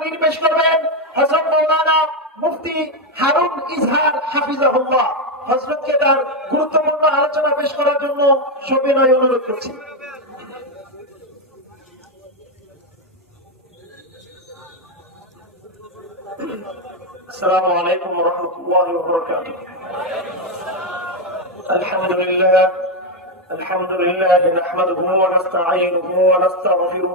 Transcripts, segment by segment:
তাকবীর পেশ করবেন হযরত মাওলানা মুফতি হারুন ইজহার হাফিজাহুল্লাহ হযরতকে তার গুরুত্বপূর্ণ আলোচনা পেশ করার জন্য সবিনয় অনুরোধ করছি السلام عليكم ورحمة الله وبركاته الحمد لله الحمد لله نحمده ونستعينه ونستغفره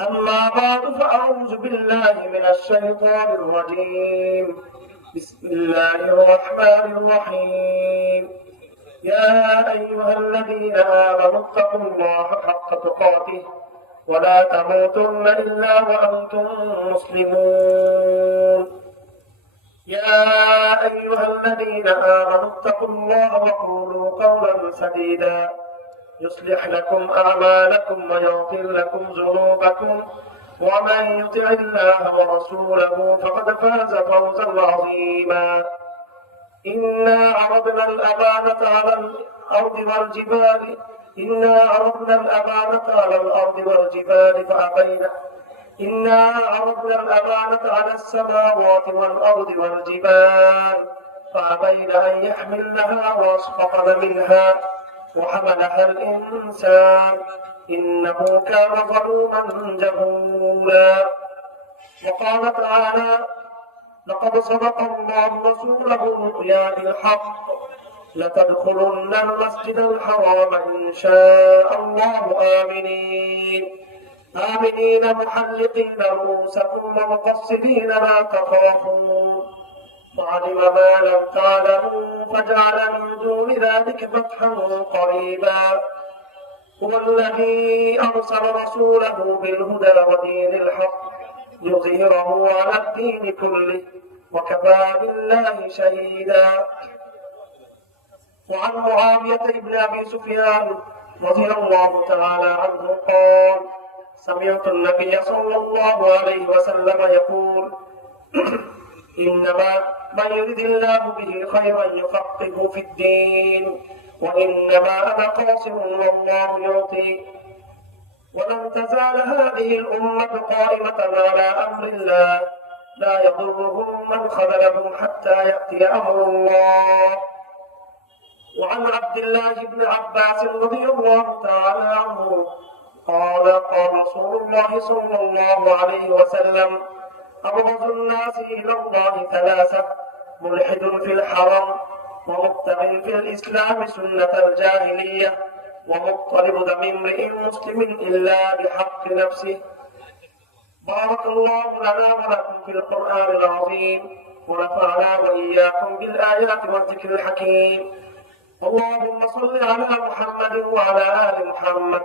أما بعد فأعوذ بالله من الشيطان الرجيم. بسم الله الرحمن الرحيم. يا أيها الذين آمنوا اتقوا الله حق تقاته ولا تموتن إلا وأنتم مسلمون. يا أيها الذين آمنوا اتقوا الله وقولوا قولا سديدا. يصلح لكم أعمالكم ويغفر لكم ذنوبكم. ومن يطع الله ورسوله فقد فاز فوزا عظيما. إنا عرضنا الأمانة على الأرض والجبال. إنا عرضنا الأمانة على الأرض والجبال فأبين إنا عرضنا الأمانة على السماوات والأرض والجبال فأبين أن يحملنها وأشفقن منها. وحملها الإنسان إنه كان ظلوما جهولا. وقال تعالى لقد صدق الله رسوله الرؤيا بالحق لتدخلن المسجد الحرام إن شاء الله آمنين. آمنين محلقين رؤوسكم ومقصرين لا تخافون. وعلم ما لم تعلموا فجعل من دون ذلك فتحا قريبا. هو الذي أرسل رسوله بالهدى ودين الحق يظهره على الدين كله وكفى بالله شهيدا. وعن معاوية بن أبي سفيان رضي الله تعالى عنه قال سمعت النبي صلى الله عليه وسلم يقول إنما من يرد الله به خيرا يفقهه في الدين وإنما أنا قاسم والله يعطي. ولن تزال هذه الأمة قائمة على أمر الله لا يضرهم من خذلهم حتى يأتي أمر الله. وعن عبد الله بن عباس رضي الله تعالى عنه قال قال رسول الله صلى الله عليه وسلم أبغض الناس إلى الله ثلاثة ملحد في الحرم ومبتغ في الإسلام سنة الجاهلية ومضطرب دم امرئ مسلم إلا بحق نفسه. بارك الله لنا ولكم في القرآن العظيم ونفعنا وإياكم بالآيات والذكر الحكيم. اللهم صل على محمد وعلى آل محمد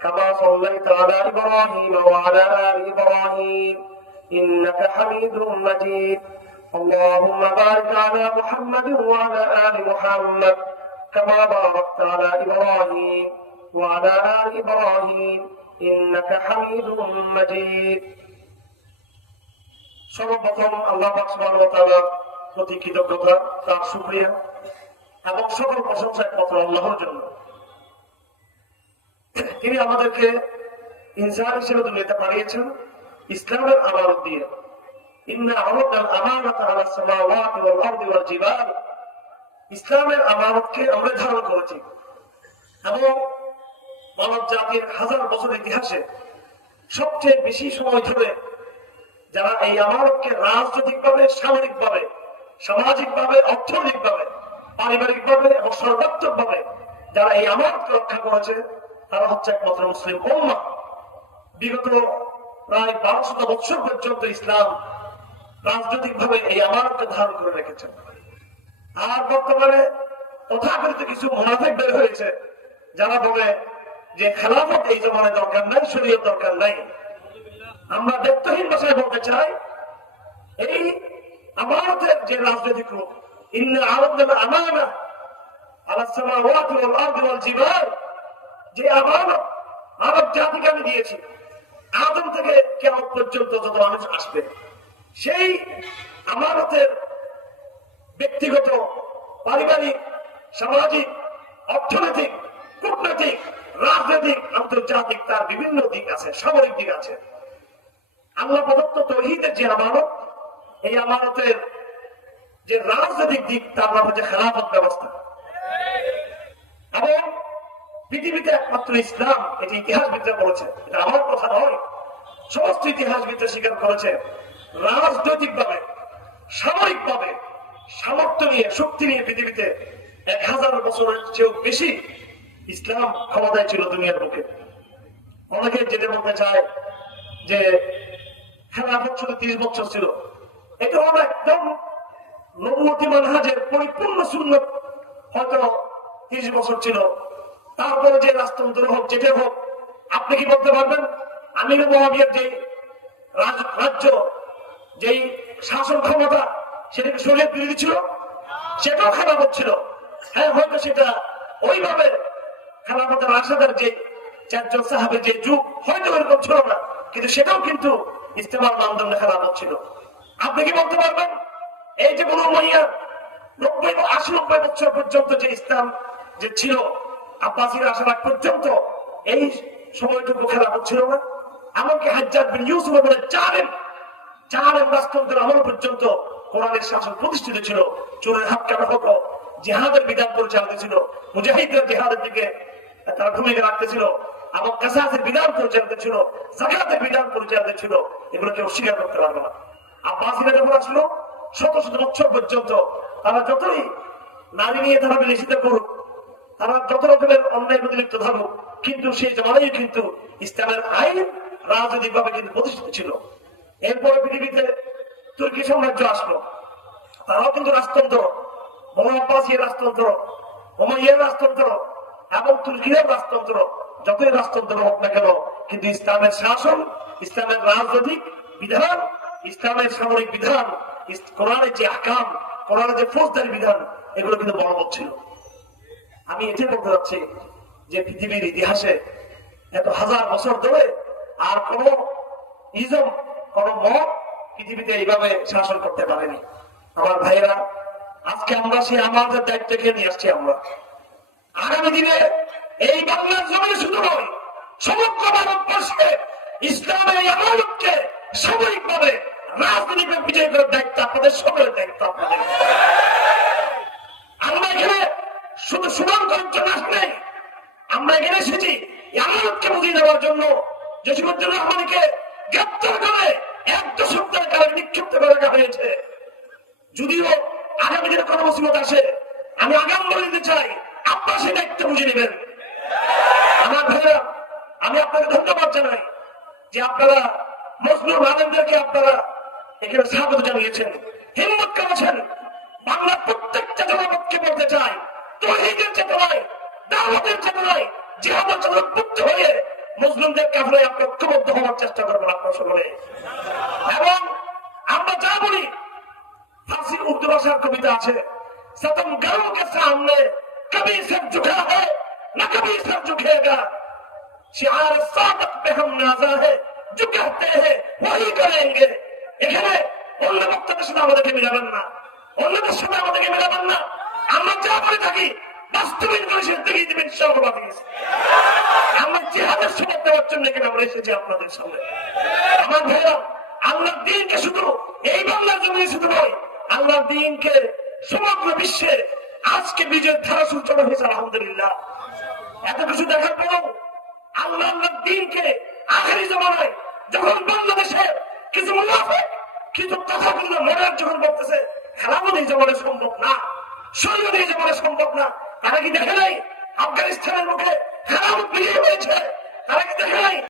كما صليت على إبراهيم وعلى آل إبراهيم. إنك حميد مجيد اللهم بارك على محمد وعلى آل محمد كما باركت على إبراهيم وعلى آل إبراهيم إنك حميد مجيد সর্বপ্রথম আল্লাহ সুবহানাহু ওয়া তাআলা প্রতি কৃতজ্ঞতা তার শুকরিয়া এবং সকল প্রশংসা একমাত্র আল্লাহর জন্য তিনি আমাদেরকে ইনসান হিসেবে দুনিয়াতে পাঠিয়েছেন ইসলামের আমানত দিয়ে ইসলামের আমানতকে আমরা ধারণ করেছি। এবং মানব জাতির হাজার বছর ইতিহাসে সবচেয়ে বেশি সময় ধরে যারা এই আমানতকে রাজনৈতিকভাবে, সামরিকভাবে, সামাজিকভাবে, অর্থনৈতিকভাবে, পারিবারিকভাবে এবং সর্বাত্মকভাবে যারা এই আমানতকে রক্ষা করেছে, তারা হচ্ছে একমাত্র মুসলিম বিগত প্রায় বারোশত বছর পর্যন্ত ইসলাম রাজনৈতিক ভাবে এই আমানতকে ধারণ করে রেখেছেন। আর বর্তমানে তথাকথিত কিছু মোনাফেক বের হয়েছে, যারা বলে যে খেলাফত এই জমানায় দরকার নাই, শরীয়ত দরকার নাই। আমরা ব্যক্তহীন ভাষায় বলতে চাই, এই আমানতের যে রাজনৈতিক রূপ আমি দিয়েছি আদম থেকে কেমন পর্যন্ত যত মানুষ আসবে, সেই আমানতের ব্যক্তিগত, পারিবারিক, সামাজিক, অর্থনৈতিক, কূটনৈতিক, রাজনৈতিক, আন্তর্জাতিক তার বিভিন্ন দিক আছে, সামরিক দিক আছে। আল্লাহ প্রদত্ত তহিদের যে আমানত, এই আমানতের যে রাজনৈতিক দিক, তার নাম হচ্ছে খেলাফত ব্যবস্থা। এবং পৃথিবীতে একমাত্র ইসলাম, এটি ইতিহাসবিদরা বলেছে এটা আমার কথা নয়। সমস্ত ইতিহাসবিদরা স্বীকার করেছে। রাজনৈতিক ভাবে সামরিক ভাবে সামর্থ্য নিয়ে, শক্তি নিয়ে পৃথিবীতে এক হাজার বছরের চেয়েও বেশি ইসলাম ক্ষমতায় ছিল দুনিয়ার বুকে। অনেকে যেটা বলতে চায় যে খেলাফত শুধু তিরিশ বছর ছিল। এটা হলো একদম নবমতি মানহাজের পরিপূর্ণ শূন্য হয়তো তিরিশ বছর ছিল। তারপরে যে রাজতন্ত্র হোক যেটা হোক, আপনি কি বলতে পারবেন? আমির মহাবিয়ার যে রাজ- রাজ্য, যেই শাসন ক্ষমতা সেটা কি শরীয়ত বিরোধী ছিল? সেটাও খেলাফত ছিল হ্যাঁ হয়তো সেটা ওইভাবে খেলাফতের আসাদের যে চারজন সাহাবের যে যুগ, হয়তো এরকম ছিল না। কিন্তু সেটাও কিন্তু ইস্তেমার মানদণ্ডে খেলাফত ছিল আপনি কি বলতে পারবেন? এই যে বলুন মাইয়া নব্বই আশি নব্বই বছর পর্যন্ত যে ইসলাম যে ছিল আব্বাসির আসার পর্যন্ত এই সময়টুকু খেলাফত ছিল না। এমনকি হাজ্জাদ বিন ইউসুফ বলে আমল পর্যন্ত কোরআনের শাসন প্রতিষ্ঠিত ছিল। চোরের হাত কাটা হতো, জেহাদের বিধান পরিচালিত ছিল। মুজাহিদরা জেহাদের দিকে তারা ভূমিকা রাখতেছিল এবং কাসাসের বিধান পরিচালিত ছিল, জাকাতের বিধান পরিচালিত ছিল। এগুলো কেউ স্বীকার করতে পারবে না। আব্বাসীরা যখন আসলো, শত শত বছর পর্যন্ত তারা যতই নারী নিয়ে তারা বিলেসিত করুক তারা যত রকমের অন্যায় প্রতিলিপ্ত থাকুক, কিন্তু সেই জমানায় কিন্তু ইসলামের আইন রাজনৈতিক ভাবে কিন্তু প্রতিষ্ঠিত ছিল। এরপরে পৃথিবীতে তুর্কি সাম্রাজ্য আসলো। তারাও কিন্তু রাজতন্ত্র রাজতন্ত্র রাজতন্ত্র এবং তুর্কির রাজতন্ত্র, যতই রাজতন্ত্র হোক না কেন, কিন্তু ইসলামের শাসন, ইসলামের রাজনৈতিক বিধান, ইসলামের সামরিক বিধান কোরআনের যে আকাম, কোরআনের যে ফৌজদারি বিধান, এগুলো কিন্তু বলবৎ ছিল। আমি এটাই বলতে চাচ্ছি যে পৃথিবীর ইতিহাসে এত হাজার বছর ধরে আর কোন ইজম, কোন মত পৃথিবীতে এইভাবে শাসন করতে পারেনি। আমার ভাইরা আজকে আমরা সেই আমাদের দায়িত্বকে নিয়ে আসছি আমরা। আগামী দিনে এই বাংলার জমি শুধু নয়, সমগ্র ভারতবর্ষে ইসলামের এই আমানতকে সাময়িক ভাবে রাজনৈতিক বিজয় করার দায়িত্ব আপনাদের সকলের দায়িত্ব আপনাদের। আমরা এখানে শুধু সুনাম করার জন্য আসি নাই আমরা এখানে এসেছি আমানতকে বুঝিয়ে দেওয়ার জন্য। জসিমুদ্দিন রহমানকে গ্রেপ্তার করে এক দশকের কালে নিক্ষিপ্ত করে রাখা হয়েছে। যদিও আগামী দিনে কোনো মুসিবত আসে, আমি আগাম বলে দিতে চাই, আপনার সেই দায়িত্ব বুঝে নেবেন। আমার ভাইরা, আমি আপনাকে ধন্যবাদ জানাই যে আপনারা মজলুম আলমদেরকে আপনারা এখানে স্বাগত জানিয়েছেন, হিম্মত করেছেন। বাংলার প্রত্যেকটা জনপদকে বলতে চাই তহিদের চেতনায় দাওয়াতের চেতনায় জিহাদের চেতনা মুক্ত হয়ে মুসলিমদের কাফলে আপনি ঐক্যবদ্ধ হওয়ার চেষ্টা করবেন আপনার সকলে এবং আমরা যা বলি फारसी उर्दू भाषा कविता है सतम गरों के सामने कभी सर झुका है न कभी सर झुकेगा शिआर सादक पे हम नाजा है जो कहते हैं वही करेंगे এখানে অন্য বক্তাদের সাথে আমাদেরকে মিলাবেন না অন্যদের সাথে আমাদেরকে মিলাবেন না আমরা যা করে থাকি বাস্তবিক সে দেখিয়ে দিবেন সহবাদী আমরা জিহাদের সুযোগ দেওয়ার জন্য এখানে আমরা এসেছি আপনাদের সামনে। আমার ভাইরা আল্লাহ দিনকে শুধু এই বাংলার জমি শুধু নয় আল্লাহ দিনকে সমগ্র বিশ্বে আজকে বিজয়ের ধারা সূচনা হয়েছে, আলহামদুলিল্লাহ। এত কিছু দেখার পরেও আল্লাহ আল্লাহ দিনকে আখেরি জমানায় যখন বাংলাদেশে কিছু মুনাফেক, কিছু কথা বললে মনের যখন বলতেছে খেলামত এই জমানে সম্ভব না। শরীর এই জমানে সম্ভব না। তারা কি দেখে নাই? আফগানিস্তানের মুখে খারাপ বিজয় হয়েছে তারা কি দেখে নাই?